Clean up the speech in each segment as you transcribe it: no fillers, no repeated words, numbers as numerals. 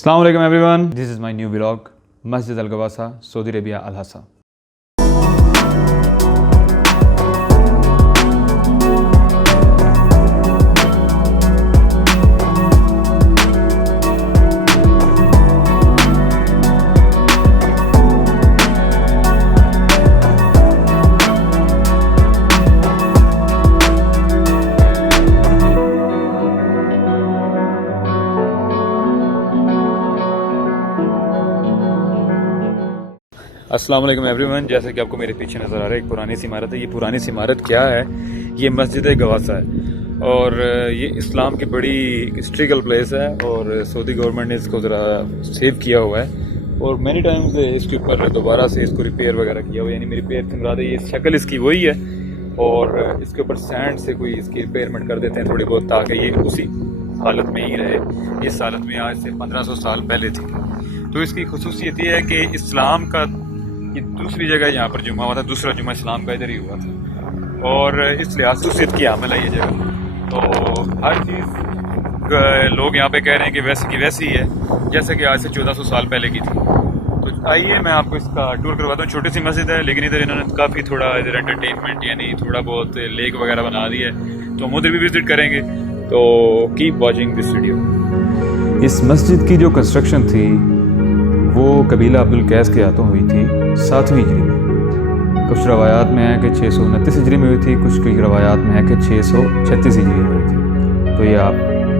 Assalamu alaikum everyone. This is my new vlog, Masjid Al Ghawasa, Saudi Arabia, Al Hassa. अस्सलाम वालेकुम everyone. जैसे कि आपको मेरे पीछे नज़र आ रहा है एक पुरानी सी इमारत है। ये पुरानी सी इमारत क्या है? ये मस्जिद गवासा है और ये इस्लाम की बड़ी हिस्ट्रिकल प्लेस है और सऊदी गवर्नमेंट ने इसको ज़रा सेव किया हुआ है और मैनी टाइम्स इसके ऊपर दोबारा से इसको रिपेयर वगैरह किया हुआ है। यानी मेरी रिपेयर की मुराद है ये शक्ल इसकी वही है और इसके ऊपर सैंड से कोई इसकी रिपेयरमेंट कर देते हैं थोड़ी बहुत, ताकि ये उसी हालत में ही रहे। इस हालत में आज से 1500 साल पहले थी। तो इसकी खुसूसियत ये है कि इस्लाम का ये दूसरी जगह यहाँ पर जुमा हुआ था, दूसरा जुमा इस्लाम का इधर ही हुआ था और इस लिहाज से खुसूसियत की हामिल है ये जगह। तो हर चीज़ लोग यहाँ पे कह रहे हैं कि वैसे की वैसी ही है जैसे कि आज से 1400 साल पहले की थी। तो आइए मैं आपको इसका टूर करवाता हूँ। छोटी सी मस्जिद है लेकिन इधर इन्होंने काफ़ी थोड़ा इधर एंटरटेनमेंट यानी थोड़ा बहुत लेक वगैरह बना दी है, तो हम उधर भी विज़िट करेंगे। तो कीप वॉचिंग दिस वीडियो। इस मस्जिद की जो कंस्ट्रक्शन थी वो कबीला अब्दुल कैस के हाथों हुई थी 7वीं हिजरी में। कुछ रवायात में है कि 629 हिजरी में हुई थी, कुछ की रवायात में है कि 636 हिजरी में हुई थी। तो ये आप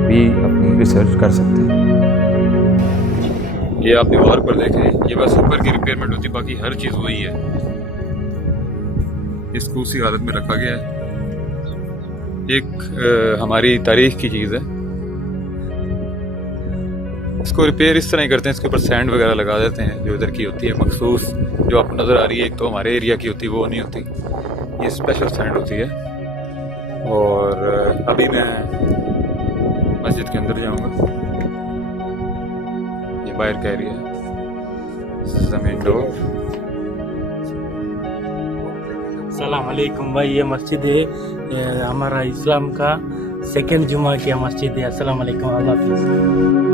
भी अपनी रिसर्च कर सकते हैं। ये आप दीवार पर देखें, ये बस ऊपर की रिपेयरमेंट होती है, बाकी हर चीज़ वही है। इसको उसी हालत में रखा गया है। एक हमारी तारीख की चीज़ है। इसको रिपेयर इस तरह ही करते हैं, इसके ऊपर सैंड वगैरह लगा देते हैं जो इधर की होती है मखसूस, जो आपको नज़र आ रही है। एक तो हमारे एरिया की होती है, वो नहीं होती, ये स्पेशल सैंड होती है। और अभी मैं मस्जिद के अंदर जाऊंगा। ये बाहर का एरिया है, ज़मीन डोर। अस्सलाम वालेकुम भाई, ये मस्जिद है, ये हमारा इस्लाम का सेकंड जुमा की मस्जिद है। अस्सलाम वालेकुम, अल्लाह हाफ़िज़।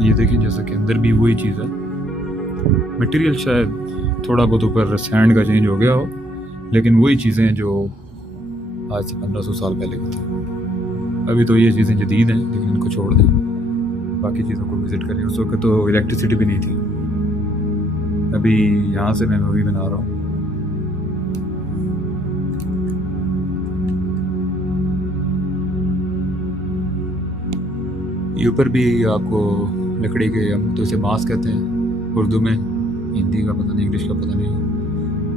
ये देखिए जैसा कि अंदर भी वही चीज़ है। मटेरियल शायद थोड़ा बहुत ऊपर सैंड का चेंज हो गया हो, लेकिन वही चीज़ें हैं जो आज से 1500 साल पहले की थी। अभी तो ये चीज़ें जदीद हैं, लेकिन इनको छोड़ दें, बाकी चीज़ों को विज़िट करें। उस वक्त तो इलेक्ट्रिसिटी भी नहीं थी। अभी यहाँ से मैं मूवी बना रहा हूँ। ये ऊपर भी आपको लकड़ी के, हम तो इसे बांस कहते हैं उर्दू में, हिंदी का पता नहीं, इंग्लिश का पता नहीं,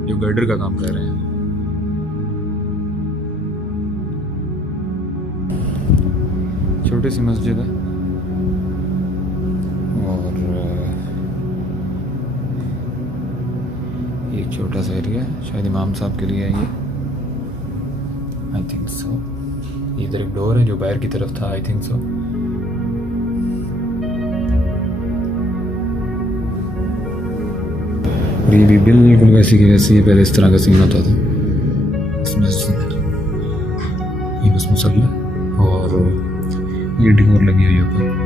जो गर्डर का काम कर रहे हैं। छोटी सी मस्जिद है और एक छोटा सा एरिया है, शायद इमाम साहब के लिए है ये, आई थिंक सो। इधर एक डोर है जो बाहर की तरफ था, आई थिंक सो। ये भी बिल्कुल वैसी की वैसी है, पहले इस तरह का सीन होता था इस मस्जिद में। ये बस मुसल्ला और ये डोर लगी हुई है ऊपर।